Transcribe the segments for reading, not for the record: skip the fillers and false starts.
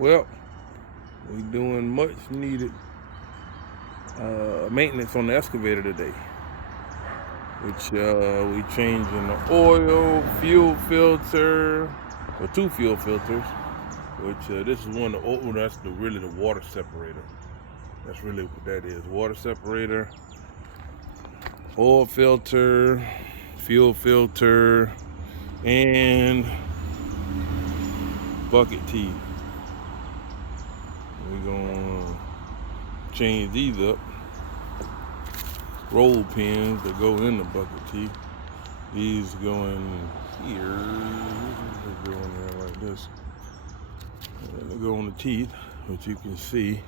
Well, we doing much needed maintenance on the excavator today, which we changing the oil, fuel filter, or 2 fuel filters, which this is one of the, that's really the water separator. That's really what that is, water separator, oil filter, fuel filter, and bucket teeth. We're gonna change these up. Roll pins that go in the bucket teeth. These go in here. They go in there like this. And they go on the teeth, which you can see.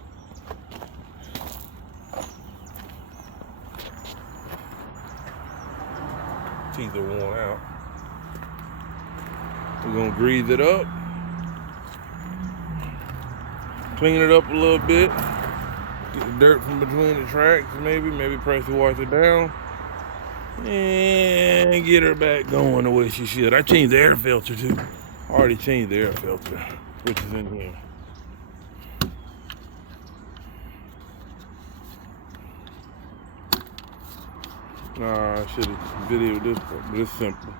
Teeth are worn out. We're gonna grease it up. Clean it up a little bit. Get the dirt from between the tracks, maybe pressure wash it down. And get her back going the way she should. I changed the air filter too. I already changed the air filter, which is in here. I should have videoed this part, but it's simple.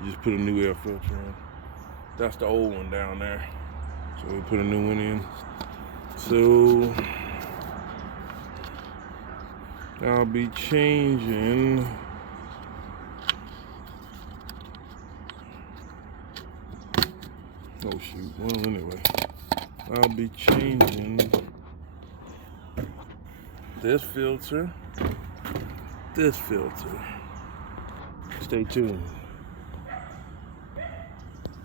You just put a new air filter in. That's the old one down there. So we put a new one in. So I'll be changing oh shoot, well anyway, I'll be changing this filter. Stay tuned.